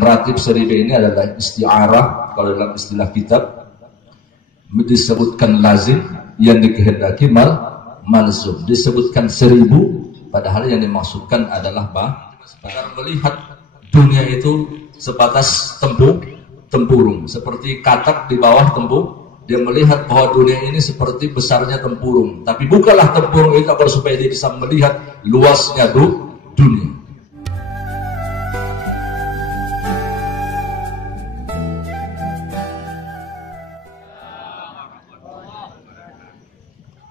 Ratib seri B ini adalah isti'arah. Kalau dalam istilah kitab disebutkan lazim, yang dikehendaki malzum. Disebutkan 1000, padahal yang dimaksudkan adalah sekedar melihat dunia itu sebatas tempurung, seperti katak di bawah dia melihat bahwa dunia ini seperti besarnya tempurung, tapi bukalah tempurung itu agar supaya dia bisa melihat luasnya dunia.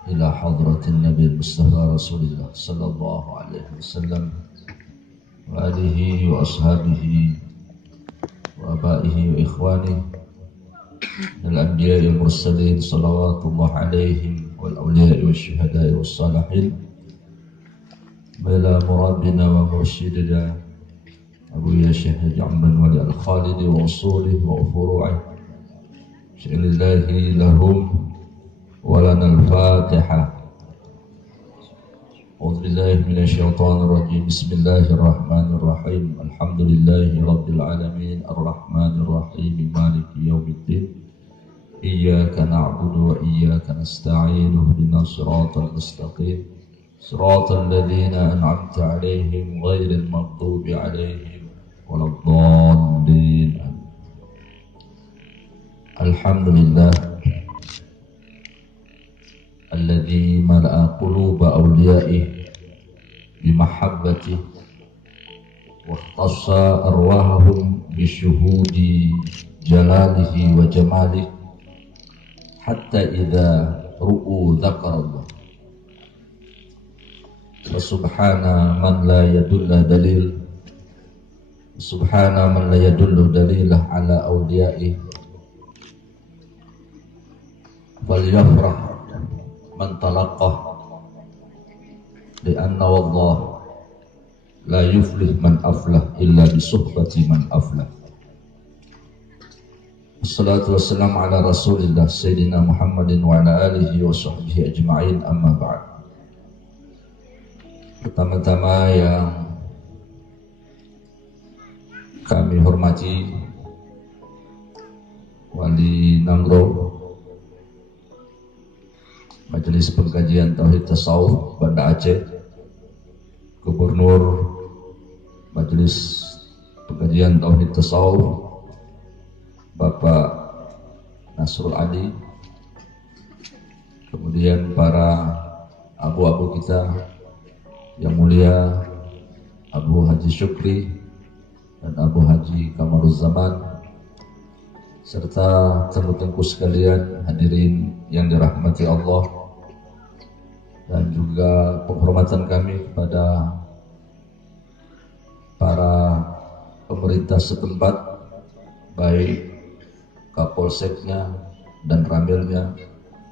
Ila hadratin Nabi Mustafa Rasulullah sallallahu alaihi wasallam wa alihi wa ashabihi wa abaihi wa ikhwanihi al-anbiya al-mursalin salawatullah alaihim wal awliya wa syuhada wa salihin bila murabina wa mursyidina Abu ya Syekh Haji Amran Wali Al-Khalidi wa usulih wa furu'ih sya'ilillahi lahum ولنا الفاتحة. أعوذ بالله من الشيطان الرجيم. بسم الله الرحمن الرحيم. الحمد لله رب العالمين الرحمن الرحيم مالك يوم الدين إياك نعبد وإياك نستعين اهدنا الصراط المستقيم صراط الذين أنعمت عليهم غير المغضوب عليهم ولا الضالين. الحمد لله الذي ملأ قلوب أوليائه بمحبته واختص أرواحهم بشهود جلاله وجماله حتى إذا رؤوا ذكر الله. فسبحان من لا يدل دليل سبحان من لا يدل دليله على أوليائه فليفرح من تلقاه لأن والله لا يفلح من أفلح إلا بصحبة من أفلح. الصلاة والسلام على رسول الله سيدنا محمد وعلى آله وصحبه أجمعين. أما بعد. Pertama-tama yang kami hormati Wali Nanggro, Majelis Pengkajian Tauhid Tasawuf Banda Aceh, Gubernur Majelis Pengkajian Tauhid Tasawuf Bapak Nasrul Adi, kemudian para abu-abu kita yang mulia Abu Haji Syukri dan Abu Haji Kamaruzzaman, serta tengku-tengku sekalian, hadirin yang dirahmati Allah, dan juga penghormatan kami kepada para pemerintah setempat, baik Kapolseknya dan Ramilnya,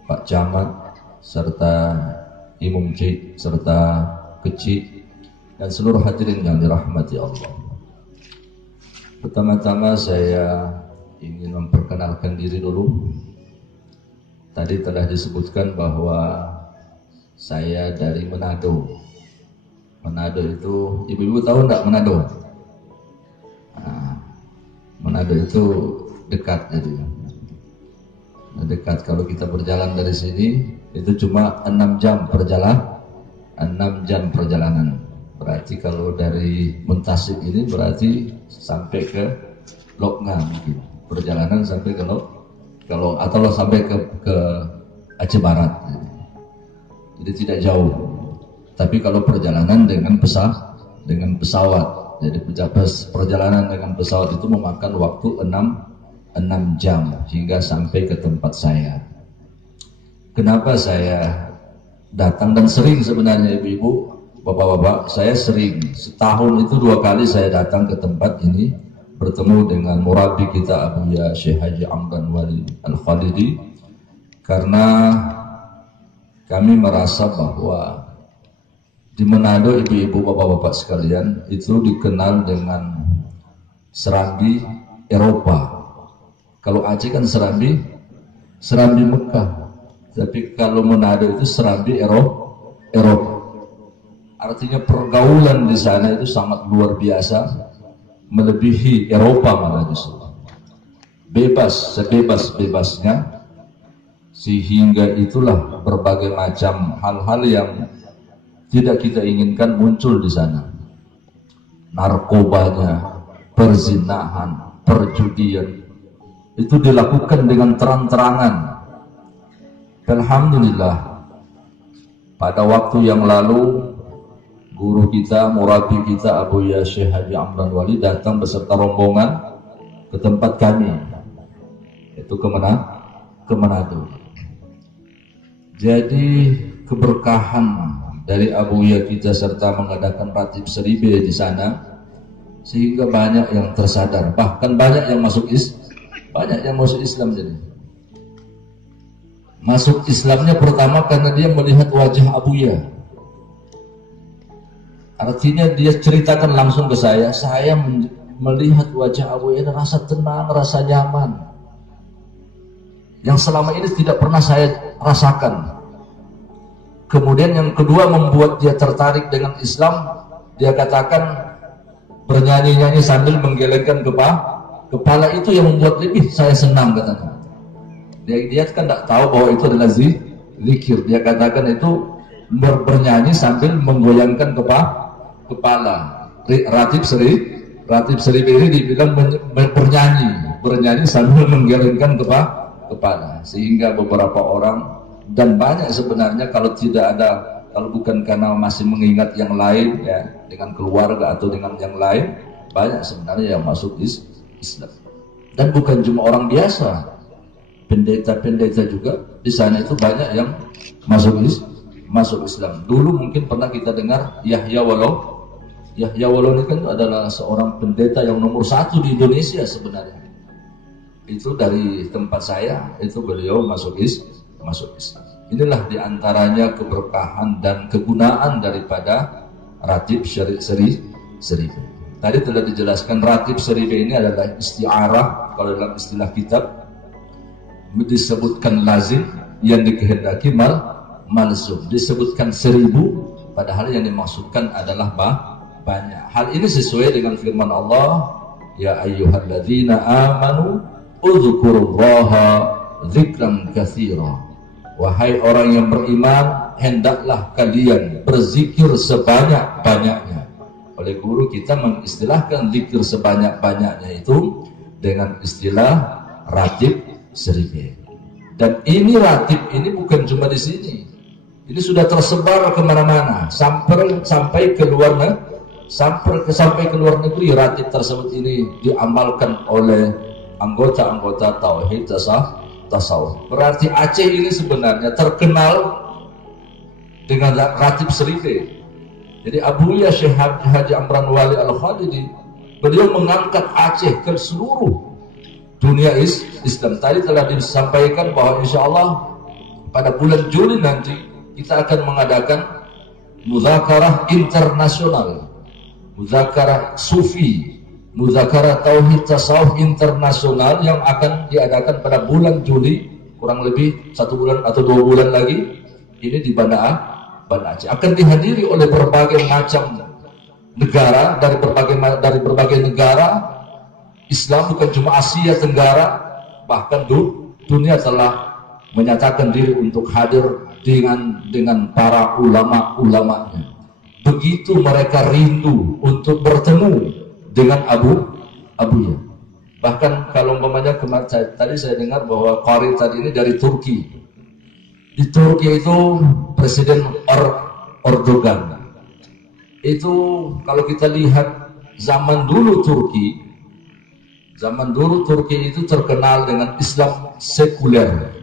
Pak Camat, serta Imum Cik, serta Kecik, dan seluruh hadirin yang dirahmati Allah. Pertama-tama saya ingin memperkenalkan diri dulu. Tadi telah disebutkan bahwa saya dari Manado. Manado itu, ibu-ibu tahu enggak Manado? Nah, Manado itu dekat jadi. Nah, dekat, kalau kita berjalan dari sini itu cuma 6 jam perjalanan. 6 jam perjalanan. Berarti kalau dari Muntasik ini berarti sampai ke Lokngan gitu. Perjalanan sampai ke atau sampai ke Aceh Barat. Jadi tidak jauh. Tapi kalau perjalanan dengan pesawat, jadi perjalanan dengan pesawat itu memakan waktu 6 jam hingga sampai ke tempat saya. Kenapa saya datang, dan sering sebenarnya ibu-ibu, bapak-bapak, saya sering, setahun itu 2 kali saya datang ke tempat ini, bertemu dengan murabi kita Abu ya Syekh Haji Amran Wali Al-Khalidi, karena kami merasa bahwa di Manado, ibu-ibu, bapak-bapak sekalian, itu dikenal dengan serambi Eropa. Kalau Aceh kan serambi Mekah, tapi kalau Manado itu serambi Eropa. Artinya pergaulan di sana itu sangat luar biasa. melebihi Eropa malah justru. Bebas sebebas-bebasnya, sehingga itulah berbagai macam hal-hal yang tidak kita inginkan muncul di sana. Narkobanya, perzinahan, perjudian, itu dilakukan dengan terang-terangan. Alhamdulillah, pada waktu yang lalu guru kita, murabi kita Abu Ya Syekh Haji Amran Wali datang beserta rombongan ke tempat kami, itu ke Manado. Jadi keberkahan dari Abu Ya kita serta mengadakan ratib seribe di sana, sehingga banyak yang tersadar, bahkan banyak yang masuk Islam. Jadi masuk Islamnya pertama karena dia melihat wajah Abu Ya. Artinya dia ceritakan langsung ke saya melihat wajah Abu Ya dan rasa tenang, rasa nyaman yang selama ini tidak pernah saya rasakan. Kemudian yang kedua membuat dia tertarik dengan Islam, dia katakan bernyanyi-nyanyi sambil menggelengkan kepala, itu yang membuat lebih saya senang, katanya. Dia kan tidak tahu bahwa itu adalah zikir. Dia katakan itu bernyanyi sambil menggoyangkan kepala. Ratib seribe ini dibilang bernyanyi sambil menggelengkan kepala, sehingga beberapa orang dan banyak sebenarnya, kalau bukan karena masih mengingat yang lain ya, dengan keluarga atau dengan yang lain, banyak sebenarnya yang masuk Islam. Dan bukan cuma orang biasa, pendeta-pendeta juga di sana itu banyak yang masuk Islam. Dulu mungkin pernah kita dengar Yahya Walau ini kan adalah seorang pendeta yang nomor 1 di Indonesia sebenarnya. Itu dari tempat saya, itu beliau masuk Islam. Inilah diantaranya keberkahan dan kegunaan daripada ratib seribe. Tadi telah dijelaskan ratib seribe ini adalah isti'arah. Kalau dalam istilah kitab disebutkan lazim yang dikehendaki malzum, disebutkan 1000 padahal yang dimaksudkan adalah banyak. Hal ini sesuai dengan firman Allah, ya ayyuhalladzina amanu udzukurullaha dzikran katsira. Wahai orang yang beriman, hendaklah kalian berzikir sebanyak-banyaknya. Oleh guru kita mengistilahkan zikir sebanyak-banyaknya itu dengan istilah ratib seribe. Dan ini ratib ini bukan cuma di sini. Ini sudah tersebar kemana-mana, sampai ke luar negeri. Ratib tersebut ini diamalkan oleh anggota-anggota tauhid tasawuf. Berarti Aceh ini sebenarnya terkenal dengan ratib seribe. Jadi Abu Ya Syekh Haji Amran Wali Al-Khalidi, beliau mengangkat Aceh ke seluruh dunia Islam. Tadi telah disampaikan bahwa insya Allah pada bulan Juli nanti kita akan mengadakan muzakarah internasional, muzakarah sufi, muzakarah tauhid tasawuf internasional yang akan diadakan pada bulan Juli, kurang lebih 1 bulan atau 2 bulan lagi. Ini di Banda Aceh, akan dihadiri oleh berbagai macam negara, dari berbagai negara Islam, bukan cuma Asia Tenggara, bahkan dunia telah menyatakan diri untuk hadir dengan para ulama-ulamanya. Begitu mereka rindu untuk bertemu dengan Abu Ya. Bahkan kalau umpamanya tadi saya dengar bahwa qari tadi ini dari Turki. Di Turki itu Presiden Erdogan. Itu kalau kita lihat zaman dulu Turki itu terkenal dengan Islam sekuler.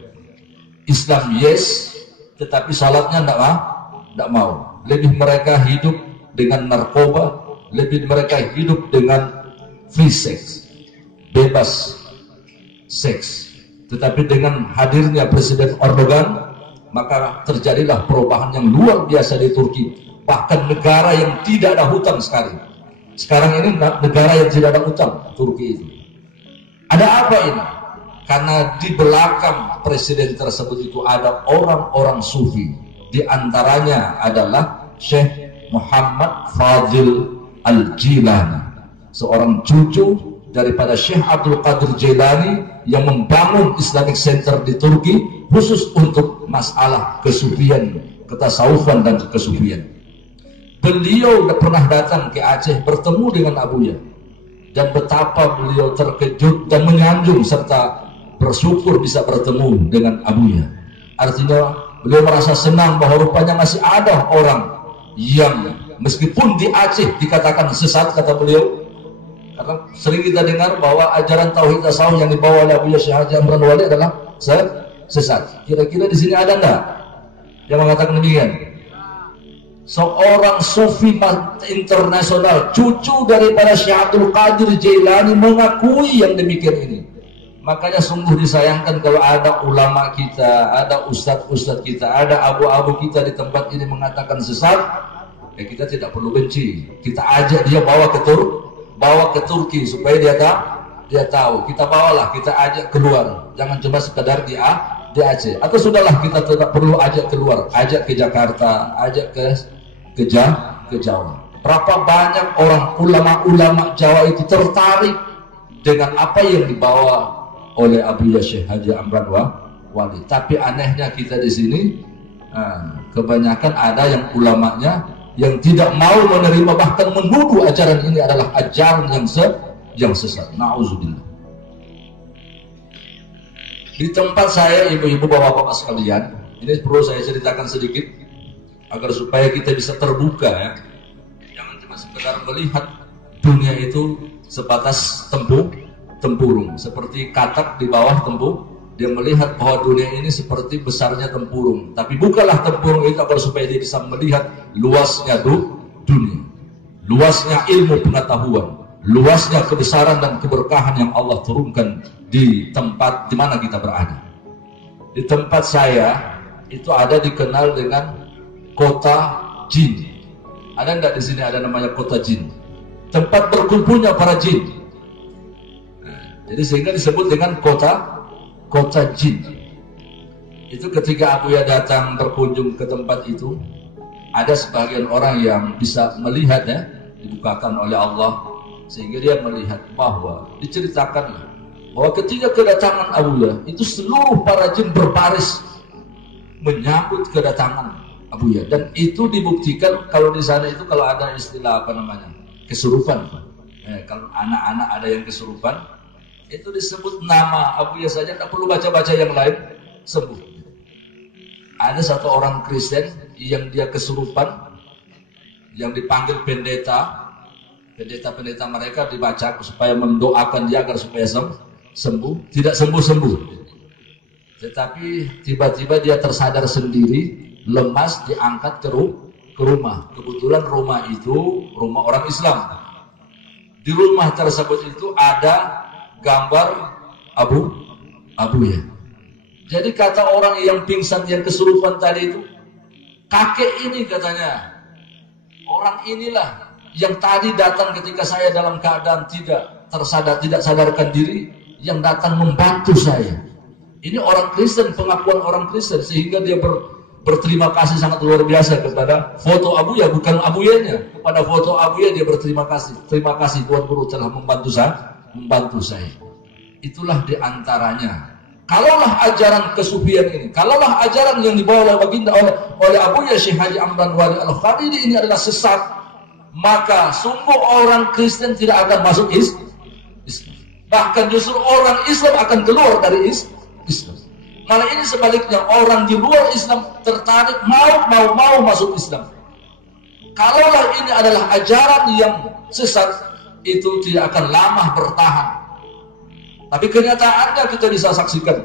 Islam yes, tetapi salatnya tidak mau. Lebih mereka hidup dengan narkoba, lebih mereka hidup dengan free sex, bebas seks. Tetapi dengan hadirnya Presiden Erdogan, maka terjadilah perubahan yang luar biasa di Turki. Bahkan negara yang tidak ada hutang sekarang ini negara yang tidak ada hutang, Turki itu. Ada apa ini? Karena di belakang presiden tersebut itu ada orang-orang sufi. Di antaranya adalah Syekh Muhammad Fadil Al-Jilani. seorang cucu daripada Syekh Abdul Qadir Jailani yang membangun Islamic Center di Turki khusus untuk masalah kesufian, ketasawufan dan kesufian. Beliau pernah datang ke Aceh bertemu dengan Abuya, dan betapa beliau terkejut dan menyanjung serta bersyukur bisa bertemu dengan Abuya. Artinya beliau merasa senang bahwa rupanya masih ada orang yang meskipun di Aceh dikatakan sesat, kata beliau. Karena sering kita dengar bahwa ajaran tauhid tasawuf yang dibawa oleh Abuya Syekh Haji Amran Wali adalah sesat. Kira-kira di sini ada enggak yang mengatakan demikian? Seorang sufi internasional, cucu daripada Syekh Abdul Qadir Jailani, mengakui yang demikian ini. Makanya sungguh disayangkan kalau ada ulama kita, ada ustadz-ustadz kita, ada abu-abu kita di tempat ini mengatakan sesat, ya kita tidak perlu benci. Kita ajak dia bawa ke Turki supaya dia tahu. Kita bawalah, kita ajak keluar. Jangan cuma sekedar di Aceh. Atau sudahlah, kita tidak perlu ajak keluar, ajak ke Jakarta, ajak ke Jawa. Berapa banyak orang ulama-ulama Jawa itu tertarik dengan apa yang dibawa oleh Abuya Syekh Haji Amran Wali. Tapi anehnya kita di sini kebanyakan ada yang ulamanya yang tidak mau menerima, bahkan menuduh ajaran ini adalah ajaran yang sesat. Na'udzubillah. Di tempat saya, ibu-ibu, bapak-bapak sekalian, ini perlu saya ceritakan sedikit agar supaya kita bisa terbuka, ya. Jangan cuma sekedar melihat dunia itu sebatas tempurung, seperti katak di bawah dia melihat bahwa dunia ini seperti besarnya tempurung. Tapi bukalah tempurung itu agar supaya dia bisa melihat luasnya dunia, luasnya ilmu pengetahuan, luasnya kebesaran dan keberkahan yang Allah turunkan di tempat di mana kita berada. Di tempat saya itu ada dikenal dengan kota jin. Ada enggak di sini ada namanya kota jin? Tempat berkumpulnya para jin. Jadi sehingga disebut dengan kota jin. Itu ketika Abuya datang berkunjung ke tempat itu, ada sebagian orang yang bisa melihat, ya, dibukakan oleh Allah, sehingga dia melihat bahwa diceritakan bahwa ketika kedatangan Abuya itu seluruh para jin berbaris menyambut kedatangan Abuya, dan itu dibuktikan kalau di sana itu kalau ada istilah apa namanya kesurupan, kalau anak-anak ada yang kesurupan, itu disebut nama Abuya saja, tidak perlu baca-baca yang lain, sembuh. Ada satu orang Kristen yang dia kesurupan, yang dipanggil pendeta mereka dibaca supaya mendoakan dia agar supaya sembuh, tidak sembuh. Tetapi tiba-tiba dia tersadar sendiri, lemas, diangkat ke rumah. Kebetulan rumah itu rumah orang Islam. Di rumah tersebut itu ada gambar Abuya. Jadi kata orang yang pingsan, yang kesurupan tadi itu, kakek ini katanya, orang inilah yang tadi datang ketika saya dalam keadaan tidak sadarkan diri, yang datang membantu saya. Ini orang Kristen, pengakuan orang Kristen, sehingga dia berterima kasih sangat luar biasa kepada foto Abuya, bukan Abuyanya. Pada foto Abuya dia berterima kasih. Terima kasih Tuan Guru telah membantu saya. Itulah diantaranya. Kalaulah ajaran kesufian ini, kalaulah ajaran yang dibawa oleh baginda oleh Abuya Syekh Haji Amran Wali Al-Khalidi ini adalah sesat, maka sungguh orang Kristen tidak akan masuk Islam. Bahkan justru orang Islam akan keluar dari Islam. Malah ini sebaliknya, orang di luar Islam tertarik mau masuk Islam. Kalaulah ini adalah ajaran yang sesat, itu tidak akan lama bertahan. Tapi kenyataannya kita bisa saksikan,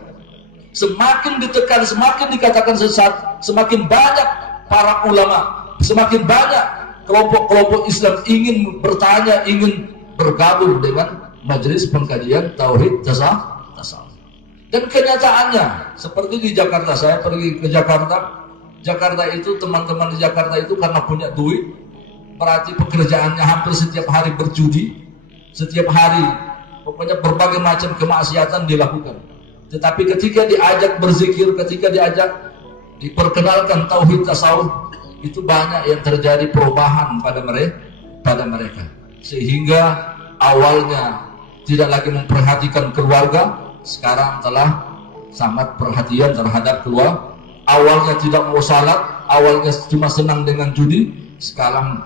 semakin ditekan, semakin dikatakan sesat, semakin banyak para ulama, semakin banyak kelompok-kelompok Islam ingin bertanya, ingin bergabung dengan majelis pengkajian tauhid tasawuf. Dan kenyataannya seperti di Jakarta, saya pergi ke Jakarta itu, teman-teman di Jakarta itu karena punya duit, berarti pekerjaannya hampir setiap hari berjudi, setiap hari pokoknya berbagai macam kemaksiatan dilakukan. Tetapi ketika diajak berzikir, ketika diajak diperkenalkan tauhid tasawuf, itu banyak yang terjadi perubahan pada mereka. Sehingga awalnya tidak lagi memperhatikan keluarga, sekarang telah sangat perhatian terhadap keluarga. Awalnya tidak mau salat, awalnya cuma senang dengan judi, sekarang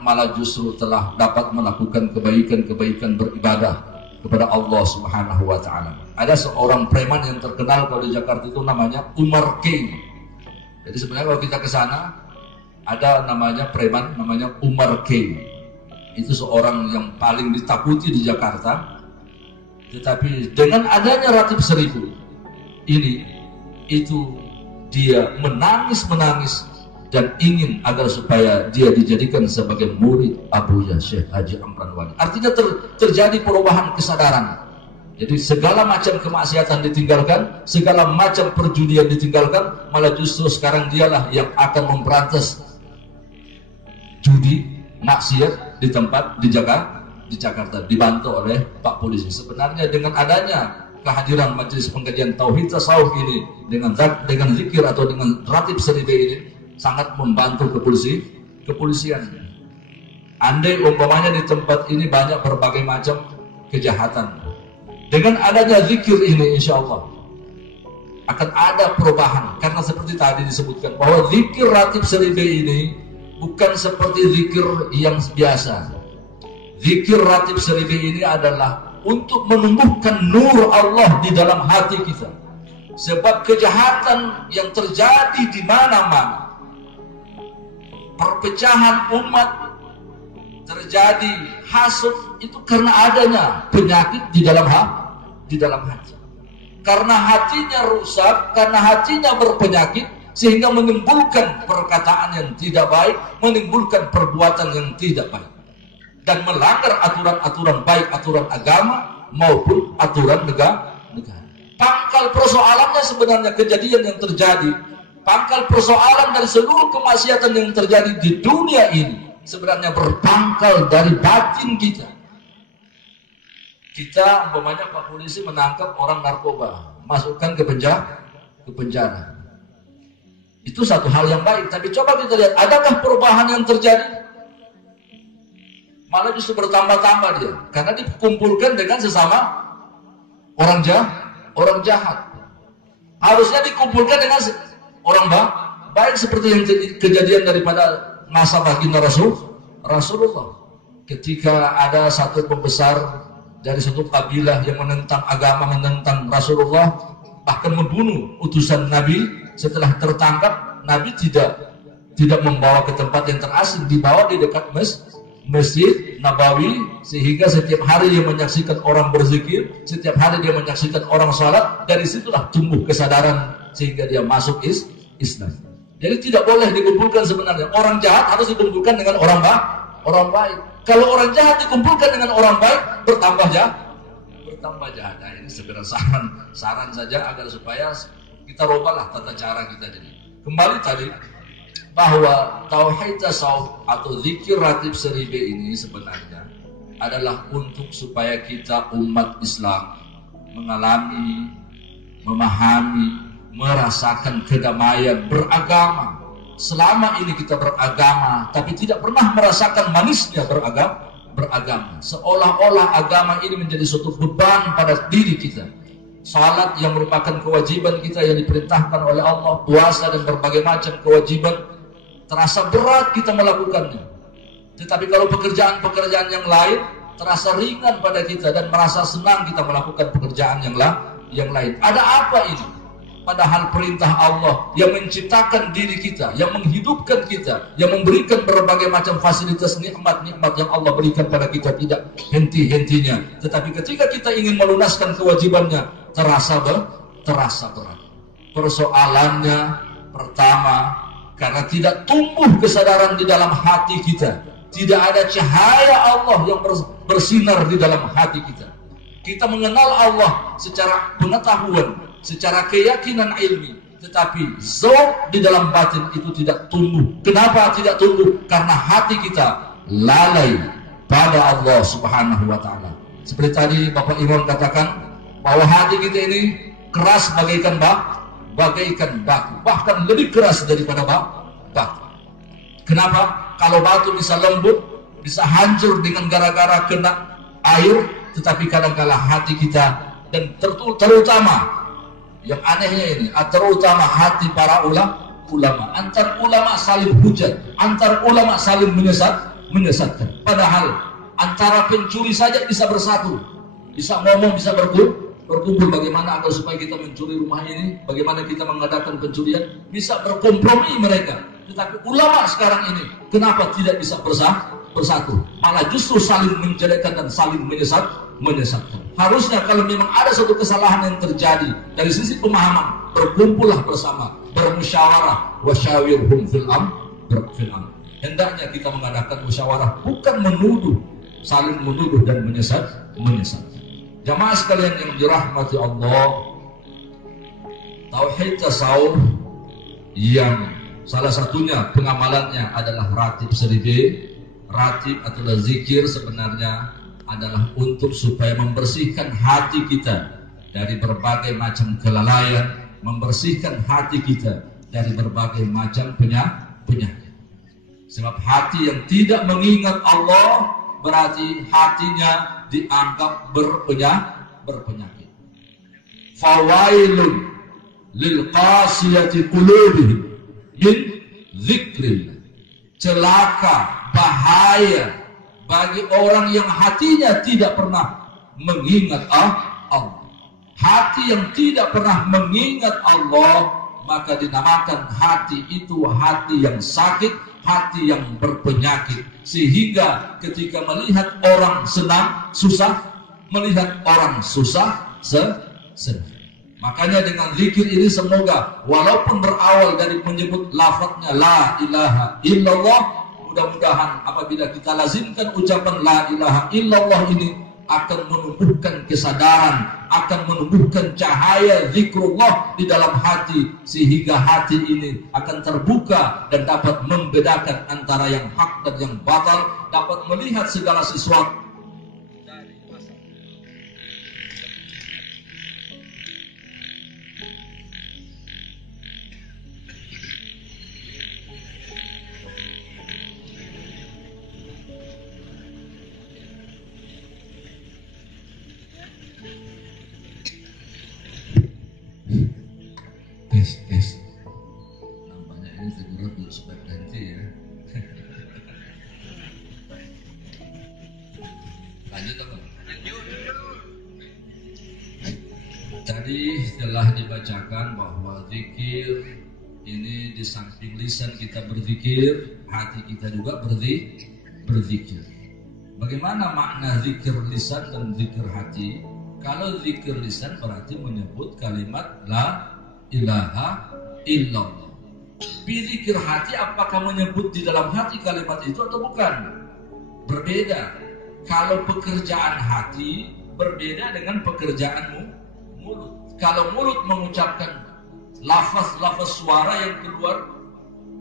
malah justru telah dapat melakukan kebaikan beribadah kepada Allah Subhanahu wa taala. Ada seorang preman yang terkenal kalau di Jakarta itu namanya Umar K. Jadi sebenarnya kalau kita ke sana ada namanya preman namanya Umar K. Itu seorang yang paling ditakuti di Jakarta. Tetapi dengan adanya Ratib 1000 ini, itu dia menangis dan ingin agar supaya dia dijadikan sebagai murid Abuya Syekh Haji Amran Wali. Artinya terjadi perubahan kesadaran. Jadi segala macam kemaksiatan ditinggalkan, segala macam perjudian ditinggalkan, malah justru sekarang dialah yang akan memberantas judi, maksiat di tempat di Jakarta, dibantu oleh Pak Polisi. Sebenarnya dengan adanya kehadiran majelis pengkajian tauhid tasawuf ini dengan zikir atau dengan ratib 1000 ini sangat membantu kepolisian. Andai umpamanya di tempat ini banyak berbagai macam kejahatan, dengan adanya zikir ini insya Allah akan ada perubahan. Karena seperti tadi disebutkan bahwa zikir ratib 1000 ini bukan seperti zikir yang biasa. Zikir ratib 1000 ini adalah untuk menumbuhkan nur Allah di dalam hati kita. Sebab kejahatan yang terjadi di mana-mana, perpecahan umat terjadi, hasud, itu karena adanya penyakit di dalam hati. Karena hatinya rusak, karena hatinya berpenyakit, sehingga menimbulkan perkataan yang tidak baik, menimbulkan perbuatan yang tidak baik, dan melanggar aturan-aturan baik, aturan agama maupun aturan negara. Pangkal persoalannya sebenarnya kejadian yang terjadi, pangkal persoalan dari seluruh kemaksiatan yang terjadi di dunia ini sebenarnya berpangkal dari batin kita. Kita umpamanya Pak Polisi menangkap orang narkoba, masukkan ke penjara. Itu satu hal yang baik, tapi coba kita lihat, adakah perubahan yang terjadi? Malah justru bertambah-tambah dia, karena dikumpulkan dengan sesama orang jahat. Harusnya dikumpulkan dengan orang baik, seperti yang kejadian daripada masa baginda Rasulullah. Ketika ada satu pembesar dari suatu kabilah yang menentang agama, menentang Rasulullah, bahkan membunuh utusan Nabi. Setelah tertangkap, Nabi tidak membawa ke tempat yang terasing, dibawa di dekat Masjid Nabawi, sehingga setiap hari dia menyaksikan orang berzikir, setiap hari dia menyaksikan orang salat. Dari situlah tumbuh kesadaran sehingga dia masuk Islam. Jadi tidak boleh dikumpulkan sebenarnya. Orang jahat harus dikumpulkan dengan orang baik. Kalau orang jahat dikumpulkan dengan orang baik, bertambah jahat. Nah, ini segera saran saja agar supaya kita rubahlah tata cara kita. Jadi kembali tadi bahwa tauhid tasawuf atau zikir ratib 1000 ini sebenarnya adalah untuk supaya kita umat Islam mengalami, memahami, merasakan kedamaian beragama. Selama ini kita beragama tapi tidak pernah merasakan manisnya beragama. Seolah-olah agama ini menjadi suatu beban pada diri kita. Salat yang merupakan kewajiban kita yang diperintahkan oleh Allah, puasa dan berbagai macam kewajiban, terasa berat kita melakukannya. Tetapi kalau pekerjaan-pekerjaan yang lain terasa ringan pada kita dan merasa senang kita melakukan pekerjaan yang lain. Ada apa ini? Padahal perintah Allah yang menciptakan diri kita, yang menghidupkan kita, yang memberikan berbagai macam fasilitas nikmat-nikmat yang Allah berikan pada kita tidak henti-hentinya. Tetapi ketika kita ingin melunaskan kewajibannya, terasa berat. Persoalannya pertama, karena tidak tumbuh kesadaran di dalam hati kita. Tidak ada cahaya Allah yang bersinar di dalam hati kita. Kita mengenal Allah secara pengetahuan, secara keyakinan ilmi, tetapi zauq di dalam batin itu tidak tumbuh. Kenapa tidak tumbuh? Karena hati kita lalai pada Allah Subhanahu wa taala. Seperti tadi Bapak Imam katakan bahwa hati kita ini keras bagaikan batu, bahkan lebih keras daripada batu. Kenapa? Kalau batu bisa lembut, bisa hancur dengan gara-gara kena air, tetapi kadang-kala hati kita dan terutama yang anehnya ini, terutama hati para ulama. Antar ulama saling hujat, antar ulama saling menyesatkan. Padahal antara pencuri saja bisa bersatu, bisa ngomong, bisa berkumpul. Bagaimana agar supaya kita mencuri rumah ini, bagaimana kita mengadakan pencurian, bisa berkompromi mereka. Tetapi ulama sekarang ini kenapa tidak bisa bersatu, malah justru saling menjelekkan dan saling menyesatkan. Harusnya kalau memang ada suatu kesalahan yang terjadi dari sisi pemahaman, berkumpullah bersama, bermusyawarah, wasyawirhum fil amr. Hendaknya kita mengadakan musyawarah, bukan menuduh, saling menuduh dan menyesatkan. Jamaah sekalian yang dirahmati Allah, tauhid tasawuf yang salah satunya pengamalannya adalah ratib seribe. Ratib atau zikir sebenarnya adalah untuk supaya membersihkan hati kita dari berbagai macam kelalaian, membersihkan hati kita dari berbagai macam penyakit. Sebab hati yang tidak mengingat Allah berarti hatinya dianggap berpenyakit. Fawailun lil qasiyati qulubihim min dzikrillah. Celaka, bahaya bagi orang yang hatinya tidak pernah mengingat Allah. Hati yang tidak pernah mengingat Allah, maka dinamakan hati itu hati yang sakit, hati yang berpenyakit. Sehingga ketika melihat orang senang, susah, melihat orang susah, senang. Makanya dengan zikir ini semoga walaupun berawal dari menyebut lafadznya la ilaha illallah, mudah-mudahan apabila kita lazimkan ucapan la ilaha illallah ini akan menumbuhkan kesadaran, akan menumbuhkan cahaya zikrullah di dalam hati, sehingga hati ini akan terbuka dan dapat membedakan antara yang hak dan yang batal, dapat melihat segala sesuatu dari masa. Tes. Nampaknya ini segera belum supaya ganti ya. Lanjut apa? Tadi telah dibacakan bahwa zikir ini di samping lisan kita berzikir, hati kita juga berzikir. Bagaimana makna zikir lisan dan zikir hati? Kalau zikir lisan berarti menyebut kalimat la ilaha illallah. Zikir hati apakah menyebut di dalam hati kalimat itu atau bukan? Berbeda. Kalau pekerjaan hati berbeda dengan pekerjaan mulut. Kalau mulut mengucapkan lafaz-lafaz suara yang keluar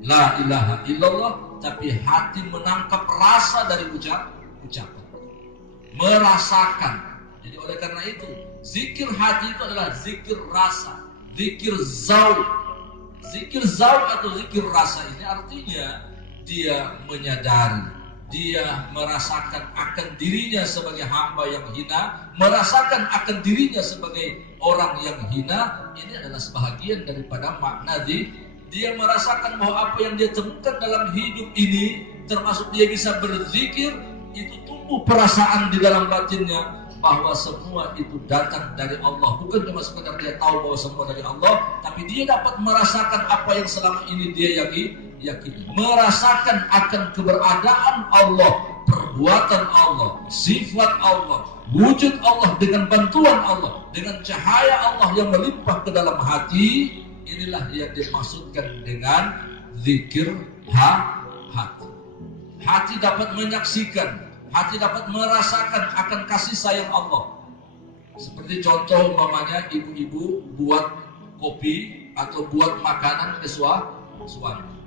la ilaha illallah, tapi hati menangkap rasa dari ucapan, merasakan. Jadi oleh karena itu zikir hati itu adalah zikir rasa, zikir zauk. Zikir zauk atau zikir rasa ini artinya dia menyadari, dia merasakan akan dirinya sebagai hamba yang hina, merasakan akan dirinya sebagai orang yang hina. Ini adalah sebahagian daripada makna dia merasakan bahwa apa yang dia temukan dalam hidup ini, termasuk dia bisa berzikir, itu tumbuh perasaan di dalam batinnya bahwa semua itu datang dari Allah. Bukan cuma sekedar dia tahu bahwa semua dari Allah, tapi dia dapat merasakan apa yang selama ini dia yakini. Merasakan akan keberadaan Allah, perbuatan Allah, sifat Allah, wujud Allah dengan bantuan Allah, dengan cahaya Allah yang melimpah ke dalam hati. Inilah yang dimaksudkan dengan zikir hati. Hati dapat menyaksikan, hati dapat merasakan akan kasih sayang Allah. Seperti contoh umpamanya ibu-ibu buat kopi atau buat makanan ke suami.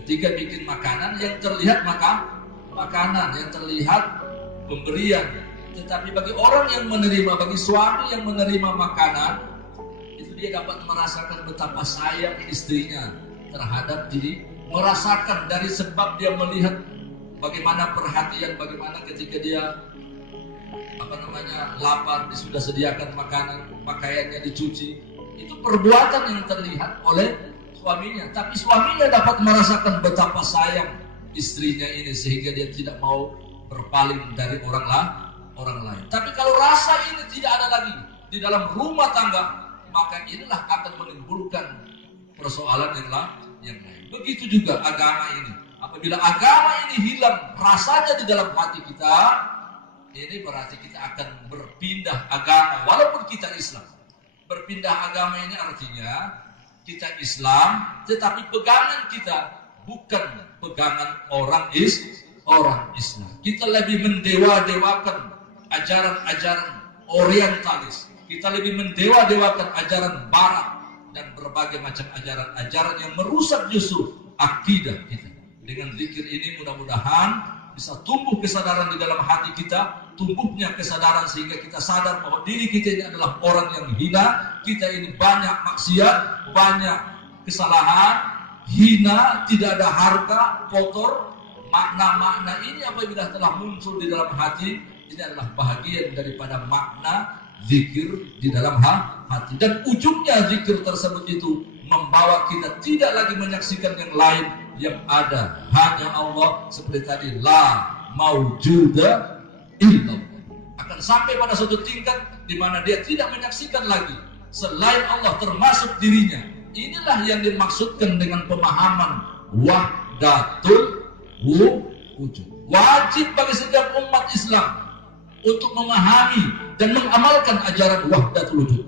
Ketika bikin makanan, yang terlihat makanan, yang terlihat pemberian. Tetapi bagi orang yang menerima, bagi suami yang menerima makanan, itu dia dapat merasakan betapa sayang istrinya terhadap diri. Merasakan dari sebab dia melihat bagaimana perhatian, bagaimana ketika dia lapar, sudah sediakan makanan, pakaiannya dicuci. Itu perbuatan yang terlihat oleh suaminya. Tapi suaminya dapat merasakan betapa sayang istrinya ini sehingga dia tidak mau berpaling dari orang lain. Tapi kalau rasa ini tidak ada lagi di dalam rumah tangga, maka inilah akan menimbulkan persoalan yang lain. Begitu juga agama ini. Apabila agama ini hilang rasanya di dalam hati kita, ini berarti kita akan berpindah agama walaupun kita Islam. Berpindah agama ini artinya kita Islam, tetapi pegangan kita bukan pegangan orang Islam. Kita lebih mendewa-dewakan ajaran-ajaran orientalis. Kita lebih mendewa-dewakan ajaran barat dan berbagai macam ajaran-ajaran yang merusak justru akidah kita. Dengan zikir ini mudah-mudahan bisa tumbuh kesadaran di dalam hati kita, tumbuhnya kesadaran sehingga kita sadar bahwa diri kita ini adalah orang yang hina, kita ini banyak maksiat, banyak kesalahan, hina, tidak ada harga, kotor. Makna-makna ini apabila telah muncul di dalam hati, ini adalah bahagian daripada makna zikir di dalam hati. Dan ujungnya zikir tersebut itu membawa kita tidak lagi menyaksikan yang lain, yang ada hanya Allah. Seperti tadi, la maujuda illallah. Akan sampai pada suatu tingkat di mana dia tidak menyaksikan lagi selain Allah termasuk dirinya. Inilah yang dimaksudkan dengan pemahaman wahdatul wujud. Wajib bagi setiap umat Islam untuk memahami dan mengamalkan ajaran wahdatul wujud.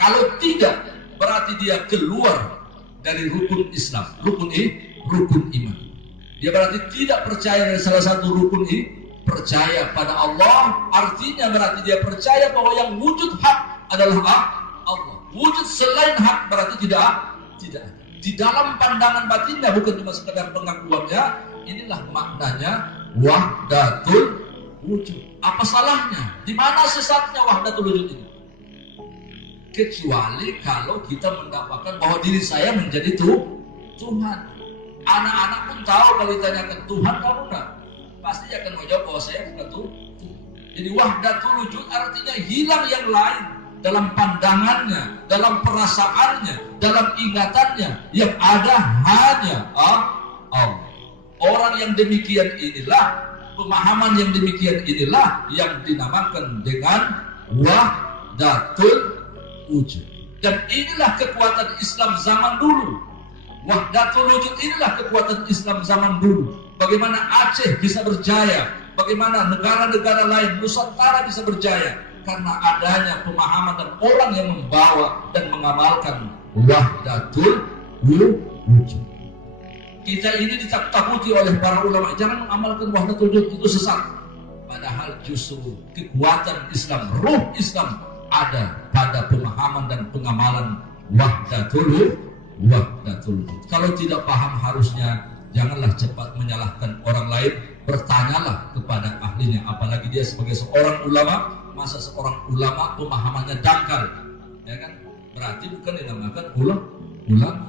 Kalau tidak, berarti dia keluar dari rukun Islam, rukun iman. Dia berarti tidak percaya dari salah satu rukun percaya pada Allah, artinya berarti dia percaya bahwa yang wujud hak adalah Allah. Wujud selain hak berarti tidak ada. Di dalam pandangan batinnya, bukan cuma sekedar pengakuannya, inilah maknanya wahdatul wujud. Apa salahnya? Di mana sesatnya wahdatul wujud ini? Kecuali kalau kita mendapatkan bahwa diri saya menjadi Tuhan. Anak-anak pun tahu kalau ditanyakan Tuhan kamu enggak, pasti akan menjawab bahwa saya bukan Tuhan. Jadi wahdatul wujud artinya hilang yang lain dalam pandangannya, dalam perasaannya, dalam ingatannya. Yang ada hanya Allah. Orang yang demikian inilah, pemahaman yang demikian inilah yang dinamakan dengan wahdatul wujud. Dan inilah kekuatan Islam zaman dulu. Wahdatul wujud inilah kekuatan Islam zaman dulu. Bagaimana Aceh bisa berjaya, bagaimana negara-negara lain Nusantara bisa berjaya, karena adanya pemahaman dan orang yang membawa dan mengamalkan wahdatul wujud. Kita ini ditakuti oleh para ulama, jangan mengamalkan wahdatul wujud, itu sesat. Padahal justru kekuatan Islam, ruh Islam ada pada pemahaman dan pengamalan wahdatul wujud. Kalau tidak paham harusnya janganlah cepat menyalahkan orang lain, bertanyalah kepada ahlinya. Apalagi dia sebagai seorang ulama, masa seorang ulama pemahamannya dangkal, ya kan? Berarti bukan dinamakan ulama.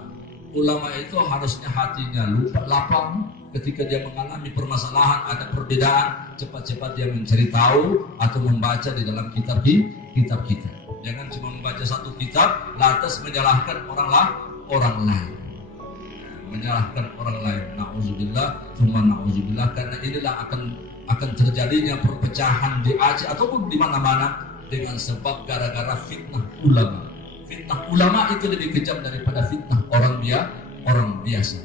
Ulama itu harusnya hatinya lapang ketika dia mengalami permasalahan, ada perbedaan, cepat-cepat dia mencari tahu atau membaca di dalam kitab kita. Jangan cuma membaca satu kitab lantas menyalahkan orang lain. Menyalahkan orang lain. Na'udzubillah, tsumma na'udzubillah, karena inilah akan terjadinya perpecahan di Aceh ataupun di mana-mana dengan sebab gara-gara fitnah ulama. Fitnah ulama itu lebih kejam daripada fitnah orang biasa.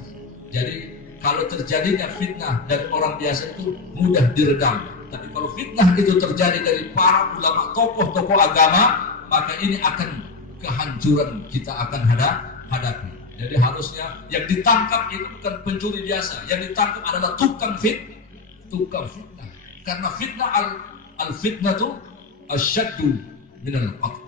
Jadi kalau terjadinya fitnah dari orang biasa itu mudah diredam. Tapi kalau fitnah itu terjadi dari para ulama, tokoh-tokoh agama, maka ini akan kehancuran kita akan hadapi. Jadi harusnya yang ditangkap itu bukan pencuri biasa, yang ditangkap adalah tukang fitnah. Karena fitnah al-fitnah itu asyaddu minal qatl.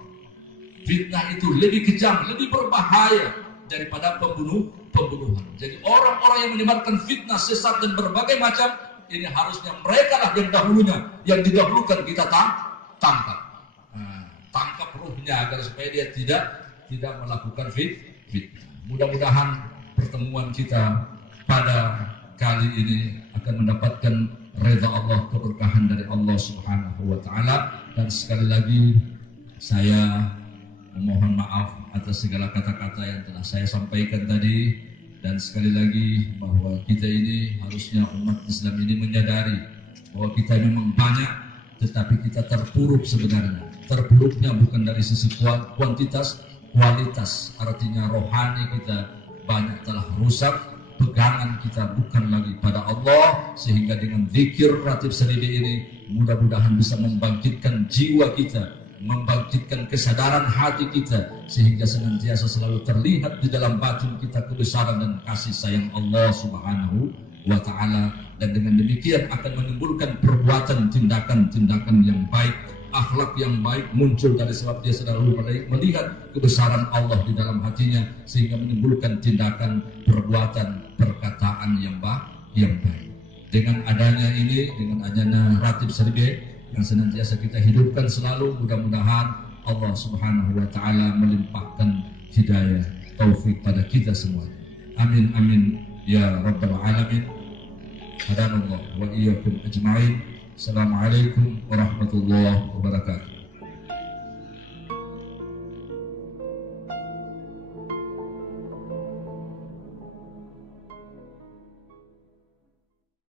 Fitnah itu lebih kejam, lebih berbahaya daripada pembunuhan. Jadi orang-orang yang menyebarkan fitnah, sesat dan berbagai macam, ini harusnya mereka lah yang didahulukan kita tangkap. Tangkap ruhnya agar supaya dia tidak melakukan fitnah. Mudah-mudahan pertemuan kita pada kali ini akan mendapatkan redha Allah, keberkahan dari Allah Subhanahu wa taala. Dan sekali lagi saya memohon maaf atas segala kata-kata yang telah saya sampaikan tadi. Dan sekali lagi bahwa kita ini harusnya umat Islam ini menyadari bahwa kita memang banyak, tetapi kita terpuruk sebenarnya. Terpuruknya bukan dari sisi kuantitas, kualitas. Artinya rohani kita banyak telah rusak, pegangan kita bukan lagi pada Allah, sehingga dengan zikir ratib seridi ini mudah-mudahan bisa membangkitkan jiwa kita, membangkitkan kesadaran hati kita, sehingga senantiasa selalu terlihat di dalam batin kita kebesaran dan kasih sayang Allah Subhanahu wa ta'ala. Dan dengan demikian akan menimbulkan perbuatan tindakan-tindakan yang baik, akhlak yang baik muncul dari sebab dia selalu melihat kebesaran Allah di dalam hatinya, sehingga menimbulkan tindakan, perbuatan, perkataan yang baik. Dengan adanya ini, dengan adanya ratib serge yang senantiasa kita hidupkan selalu, mudah-mudahan Allah Subhanahu wa ta'ala melimpahkan hidayah, taufik pada kita semua. Amin amin ya rabbal alamin. Hadanallah wa iyyakum ajma'in. Assalamualaikum warahmatullahi wabarakatuh.